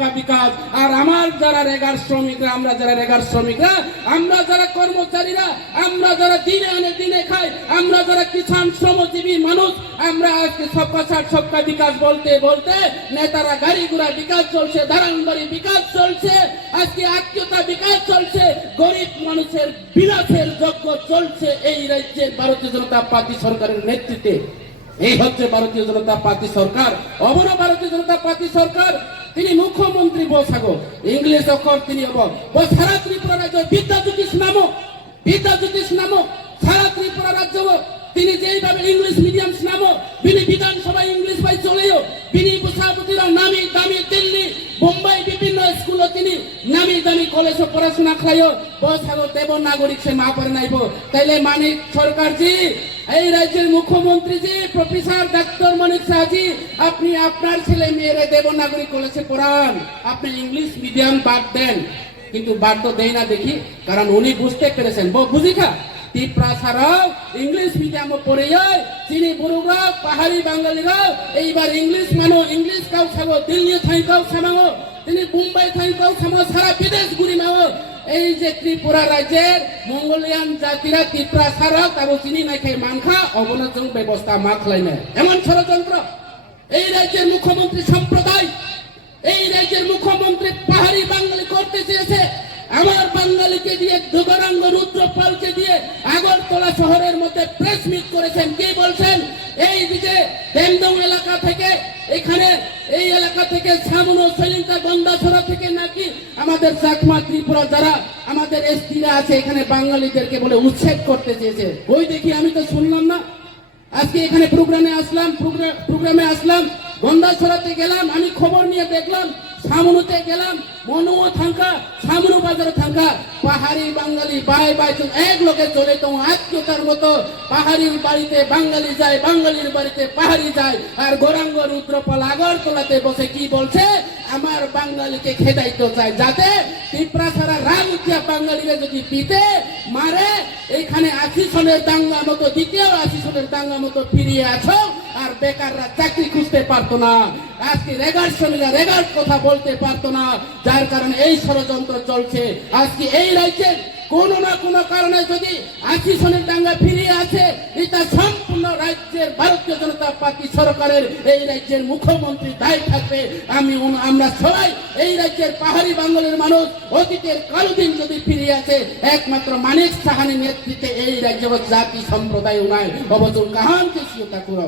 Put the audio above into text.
সবকা বিকাশ। আর আমার যারা রেগার শ্রমিকরা, আমরা যারা রেগার শ্রমিকরা, আমরা যারা কর্মচারীরা, আমরা যারা দিনে আনে দিনে খাই, আমরা যারা কিষাণ শ্রমজীবী মানুষ, আমরা আজকে সবকা সাথ সবকা বিকাশ বলতে বলতে নেতারা গাড়ি ঘোড়া বিকাশ চলছে, দালানবাড়ি বিকাশ চলছে, আজকে আত্মীয়তা বিকাশ চলছে, গরিব মানুষের বিনাশের যজ্ঞ চলছে এই রাজ্যের ভারতীয় জনতা পার্টি সরকারের নেতৃত্বে। এই হচ্ছে ভারতীয় জনতা পার্টি সরকার। অবন ভারতীয় জনতা পার্টি সরকার, তিনি মুখ্যমন্ত্রী বসাগো ইংলিশ অক্ষর তিনি সারা ত্রিপুরা রাজ্য বিদ্যাজ্যোতিষ নামক সারা ত্রিপুরা রাজ্য তিনি যেইভাবে ইংলিশ মিডিয়াম নামক বিনি বিধানসভা ইংলিশ ভাই চলেও বিনি সভাপতিরা নামি দামি দিল্লি বোম্বাই বিভিন্ন স্কুল তিনি নামি দামি কলেজে পড়াশোনা খাইও বসাগো দেব নাগরিক সে মা পরে নাইব। তাইলে মানিক সরকারজি, এই রাজ্যের মুখ্যমন্ত্রীজি প্রফেসর ডাক্তার মানিক শাহজি, আপনি আপনার ছেলে মেয়েরা দেব নাগরিক কলেজে পড়ান, আপনি ইংলিশ মিডিয়াম বাদ দেন। কিন্তু বাদ তো দেয় না দেখি, কারণ উনি বুঝতে পেরেছেন বুঝিখা ত্রিপুরা ছাড়াও ইংলিশ মিডিয়ামে পড়ে যায় চিনি বুড়ুরা পাহাড়ি বাঙালিরা এইবার ইংলিশ মানো, ইংলিশ কাউ খাবো, দিল্লি থাই কাউ খামাও, তিনি মুম্বাই থাই কাউ খামাও, সারা বিদেশ ঘুরি নাও। এই যে ত্রিপুরা রাজ্যের মঙ্গোলিয়ান জাতিরা ত্রিপুরা ছাড়া তারও চিনি নাই খাই মানখা অবনতন ব্যবস্থা মাখলাই না, এমন ষড়যন্ত্র এই রাজ্যের মুখ্যমন্ত্রী সম্প্রদায়, এই রাজ্যের মুখ্যমন্ত্রী পাহাড়ি বাঙালি করতে চেয়েছে। আমার বাঙালিকে দিয়ে দুগরাঙ্গ রুদ্রপালকে দিয়ে আগরতলা শহরের মধ্যে প্রেস মিট করেছেন। কি বলছেন? এই যে দেমদং এলাকা থেকে এখানে এই এলাকা থেকে সামনো সলিঙ্কা গন্ডাছড়া থেকে নাকি আমাদের চাকমা ত্রিপুরা যারা আমাদের এসটিরা আছে এখানে বাঙালিদেরকে বলে উচ্ছেদ করতে চেয়েছে। ওই দেখি আমি তো শুনলাম না। আজকে এখানে প্রোগ্রামে আসলাম গন্ডাছড়াতে গেলাম, আমি খবর নিয়ে দেখলাম সামনুতে গেলাম, মনুও থাকা সামনু বাজারে থাকা পাহাড়ি বাঙালি বাই এক লোকে চলে তো আত্মীয়তার মতো পাহাড়ির বাড়িতে বাঙালি যায়, বাঙালির বাড়িতে পাহাড়ি যায়। আর গৌরাঙ্গ রুদ্রপাল আগরতলাতে বসে কি বলছে? আমার বাঙালিকে খেদাইতে চায়, যাতে ত্রিপুরা ছাড়া রাগ উঠিয়া বাঙালিরা যদি পিতে মারে এখানে 80 সনের দাঙ্গা মতো, দ্বিতীয় 80 সনের দাঙ্গা মতো ফিরিয়ে আছো, আর বেকাররা চাকরি খুঁজতে পারতো না, আজকে রেগার শ্রমিকরা রেগার কথা বলতে পারতো না, যার কারণে এই ষড়যন্ত্র চলছে। আজকে এই রাজ্যের কোন না কোন কারণে যদি 80 সনের দাঙ্গা ফিরিয়ে আছে, এটা সম্পূর্ণ রাজ্যের ভারতীয় জনতা পার্টি সরকারের, এই রাজ্যের মুখ্যমন্ত্রী দায়ী থাকবে। আমরা সবাই এই রাজ্যের পাহাড়ি বাঙালির মানুষ অতীতের কালো দিন যদি ফিরিয়ে আছে, একমাত্র মানিক সাহানি নেতৃত্বে এই রাজ্য জাতি সম্প্রদায় উনায় অবচল কাহান চেষ্টা করো।